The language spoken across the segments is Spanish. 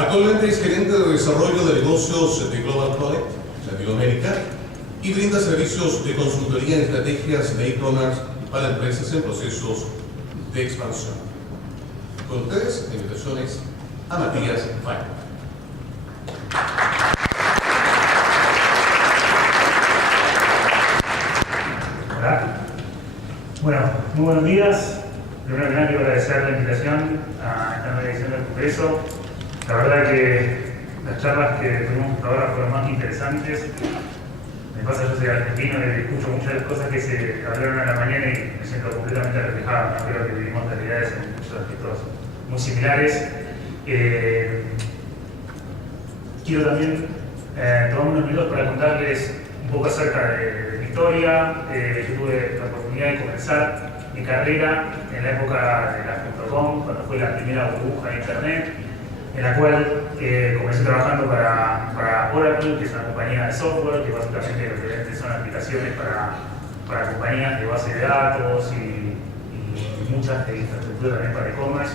Actualmente es gerente de desarrollo de negocios de Global Connect Latinoamérica y brinda servicios de consultoría en estrategias de e-commerce para empresas en procesos de expansión. Con ustedes, invitaciones a Matías Falla. Hola. Bueno, muy buenos días. Primero que nada quiero agradecer la invitación a esta nueva edición del Congreso. La verdad que las charlas que tuvimos hasta ahora fueron más interesantes. Me pasa, yo soy argentino y escucho muchas de las cosas que se hablaron a la mañana y me siento completamente reflejado, ¿no? Creo que vivimos realidades en muchos aspectos muy similares. Quiero también tomar unos minutos para contarles un poco acerca de mi historia. Yo tuve la oportunidad de comenzar mi carrera en la época de las .com, cuando fue la primera burbuja de internet, en la cual comencé trabajando para Oracle, que es una compañía de software, que básicamente lo que vende son aplicaciones para compañías de base de datos y muchas de infraestructura también para e-commerce.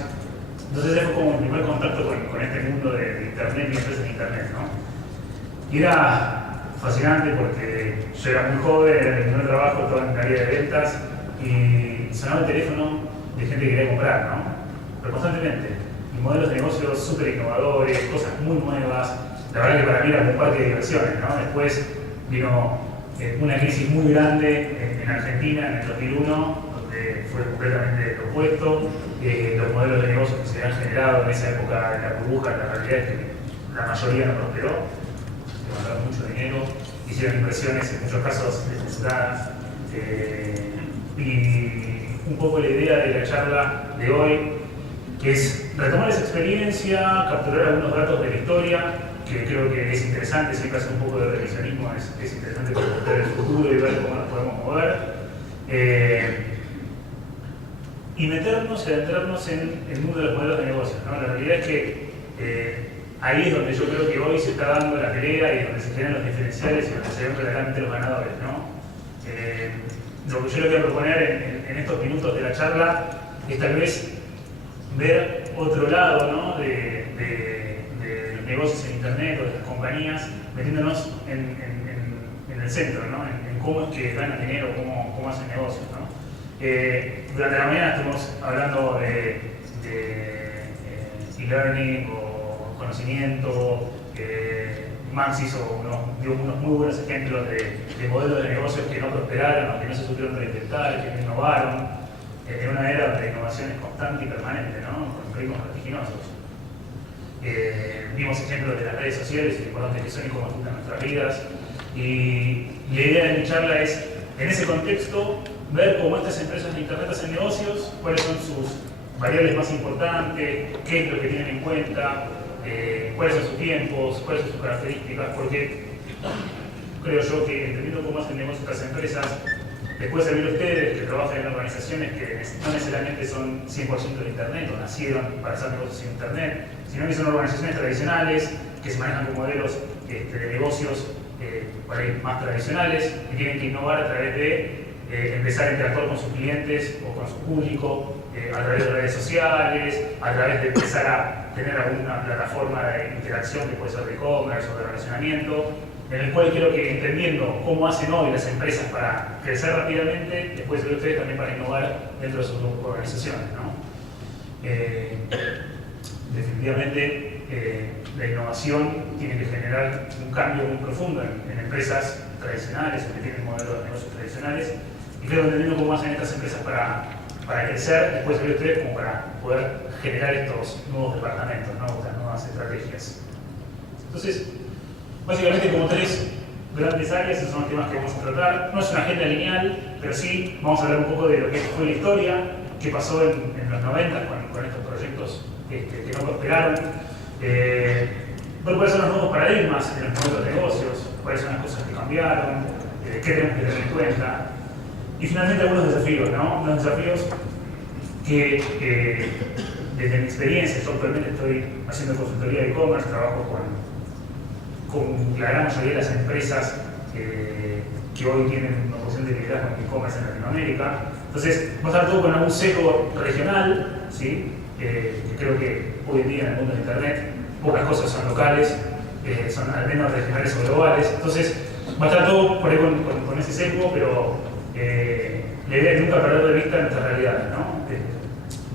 Entonces ese fue como mi primer contacto con este mundo de internet y empresas de internet, ¿no? Y era fascinante porque yo era muy joven, era mi primer trabajo, estaba en el área de ventas y sonaba el teléfono de gente que quería comprar, ¿no? Pero constantemente. Y modelos de negocios súper innovadores, cosas muy nuevas. La verdad que para mí era un parque de diversiones, ¿no? Después vino una crisis muy grande en Argentina en el 2001, donde fue completamente lo opuesto. Los modelos de negocios que se habían generado en esa época de la burbuja, la realidad es que la mayoría no prosperó. Levantaron mucho dinero, hicieron inversiones en muchos casos desmesuradas. Y un poco la idea de la charla de hoy es retomar esa experiencia, capturar algunos datos de la historia, que creo que es interesante, siempre hacer un poco de revisionismo, es interesante para entender el futuro y ver cómo nos podemos mover. Y meternos y adentrarnos en el mundo de los modelos de negocios, ¿no? La realidad es que ahí es donde yo creo que hoy se está dando la pelea y donde se generan los diferenciales y donde se ven verdaderamente los ganadores, ¿no? Lo que yo le voy a proponer en estos minutos de la charla es tal vez ver otro lado, ¿no? de los negocios en internet o de las compañías, metiéndonos en el centro, ¿no? En cómo es que ganan dinero, cómo hacen negocios, ¿no? Durante la mañana estuvimos hablando de e-learning o conocimiento. Max dio unos muy buenos ejemplos de modelos de negocios que no prosperaron o que no se supieron reinventar, que no innovaron, en una era donde la innovación es constante y permanente, ¿no? Con ritmos vertiginosos. Vimos ejemplos de las redes sociales y lo importantes que son y cómo afectan nuestras vidas. Y la idea de mi charla es, en ese contexto, ver cómo estas empresas de internet hacen negocios, cuáles son sus variables más importantes, qué es lo que tienen en cuenta, cuáles son sus tiempos, cuáles son sus características, porque creo yo que entendiendo cómo hacen negocios estas empresas, les puede servir a ustedes que trabajan en organizaciones que no necesariamente son 100% de internet o nacieron para hacer negocios en internet, sino que son organizaciones tradicionales que se manejan con modelos de negocios por ahí más tradicionales, que tienen que innovar a través de empezar a interactuar con sus clientes o con su público, a través de redes sociales, a través de empezar a tener alguna plataforma de interacción que puede ser de e-commerce o de relacionamiento, en el cual creo que entendiendo cómo hacen hoy las empresas para crecer rápidamente, les puede servir a ustedes también para innovar dentro de sus organizaciones, ¿no? Definitivamente la innovación tiene que generar un cambio muy profundo en empresas tradicionales o que tienen modelos de negocios tradicionales, y creo que entendiendo cómo hacen estas empresas para crecer, les puede servir a ustedes como para poder generar estos nuevos departamentos, ¿no? Estas nuevas estrategias. Entonces, básicamente como tres grandes áreas, esos son los temas que vamos a tratar. No es una agenda lineal, pero sí vamos a hablar un poco de lo que fue la historia, qué pasó en los 90 con estos proyectos que no prosperaron, ver cuáles son los nuevos paradigmas en los modelos de negocios, cuáles son las cosas que cambiaron, qué tenemos que tener en cuenta, y finalmente algunos desafíos, ¿no? Unos desafíos que desde mi experiencia, yo actualmente estoy haciendo consultoría de e-commerce, trabajo con la gran mayoría de las empresas que hoy tienen una posición de liderazgo en e-commerce en Latinoamérica. Entonces, vamos a hablar todo con algún sesgo regional, ¿sí? Que creo que hoy en día en el mundo de internet pocas cosas son locales, son al menos regionales o globales. Entonces, va a estar todo por ahí con ese sesgo, pero la idea es nunca perder de vista nuestras realidades, ¿no?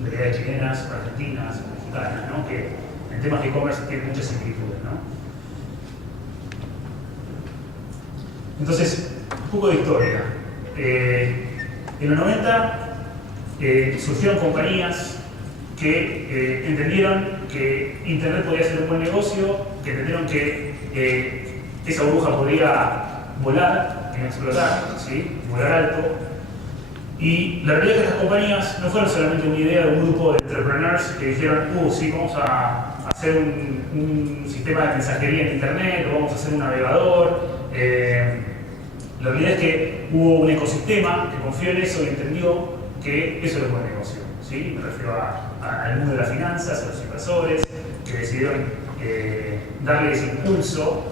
Realidades chilenas, argentinas, mexicanas, ¿no? Que en temas de e-commerce tienen muchas similitudes, ¿no? Entonces, un poco de historia. En los 90 surgieron compañías que entendieron que Internet podía ser un buen negocio, que entendieron que esa burbuja podía volar y explotar, ¿sí? Volar alto. Y la realidad es que estas compañías no fueron solamente una idea de un grupo de entrepreneurs que dijeron, sí, vamos a hacer un sistema de mensajería en Internet, o vamos a hacer un navegador. La realidad es que hubo un ecosistema que confió en eso y entendió que eso era un buen negocio, ¿sí? Me refiero al mundo de las finanzas, a los inversores, que decidieron darle ese impulso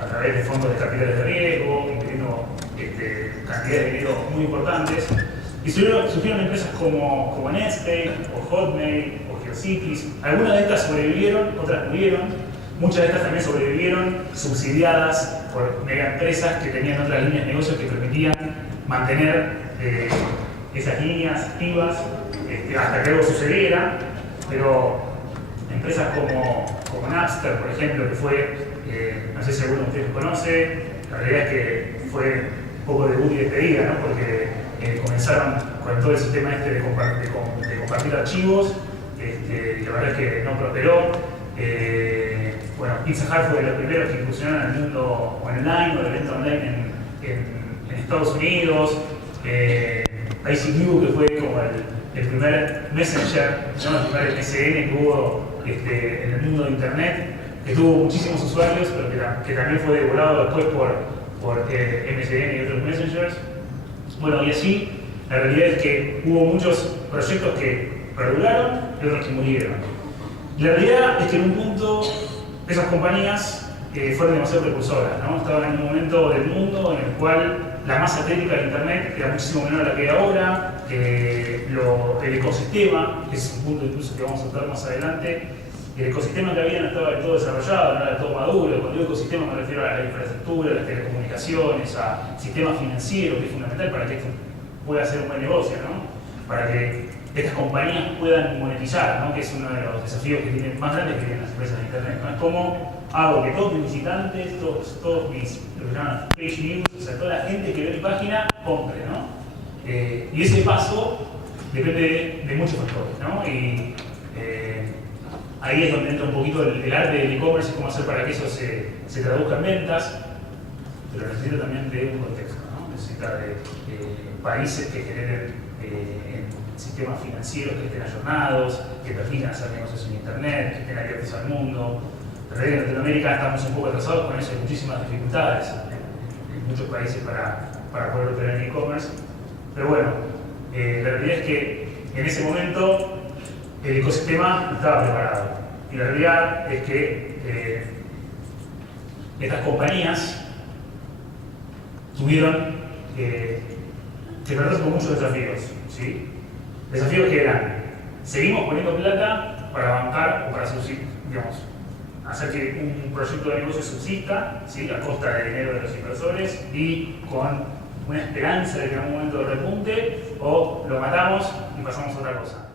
a través de fondos de capitales de riesgo, incluyendo cantidades de dinero muy importantes. Y surgieron empresas como Netscape, o Hotmail, o GeoCities. Algunas de estas sobrevivieron, otras murieron. Muchas de estas también sobrevivieron subsidiadas por mega empresas que tenían otras líneas de negocios que permitían mantener esas líneas activas hasta que algo sucediera. Pero empresas como Napster, por ejemplo, que fue, no sé si alguno de ustedes conoce, la realidad es que fue un poco debut y despedida, ¿no? Porque comenzaron con todo el sistema de compartir archivos, y la verdad es que no prosperó. Bueno, Pizza Hut fue de los primeros que incursionaron en el mundo online o de venta online en Estados Unidos. ICQ, que fue como el primer messenger, ¿no? El primer MSN que hubo en el mundo de Internet, que tuvo muchísimos usuarios, pero que también fue devorado después por MSN y otros messengers. Bueno, y así, la realidad es que hubo muchos proyectos que perduraron y otros que murieron. La realidad es que en un punto esas compañías fueron demasiado precursoras, ¿no? Estaban en un momento del mundo en el cual la masa crítica de Internet era muchísimo menor a la que hay ahora, el ecosistema, que es un punto incluso que vamos a tratar más adelante, el ecosistema que había no estaba del todo desarrollado, no era del todo maduro. Cuando digo ecosistema me refiero a la infraestructura, a las telecomunicaciones, a sistema financiero, que es fundamental para que esto pueda ser un buen negocio, ¿no? Para que estas compañías puedan monetizar, ¿no? Que es uno de los desafíos que tienen más grandes que tienen las empresas de Internet, ¿no? Es cómo hago que todos mis visitantes, todos mis, lo que llaman page views, o sea, toda la gente que ve mi página, compre, ¿no? Y ese paso depende de muchos factores, ¿no? Y ahí es donde entra un poquito el arte del e-commerce y cómo hacer para que eso se traduzca en ventas, pero necesita también de un contexto, ¿no? Necesita de países que generen sistemas financieros que estén ayornados, que permitan hacer negocios en Internet, que estén abiertos al mundo. Pero en Latinoamérica estamos un poco atrasados con eso, hay muchísimas dificultades en muchos países para poder operar en e-commerce. Pero bueno, la realidad es que en ese momento el ecosistema no estaba preparado. Y la realidad es que estas compañías tuvieron que enfrentarse con muchos desafíos, ¿sí? Desafíos que eran, seguimos poniendo plata para bancar o para digamos, hacer que un proyecto de negocio subsista, ¿sí? A costa del dinero de los inversores y con una esperanza de que en algún momento repunte, o lo matamos y pasamos a otra cosa.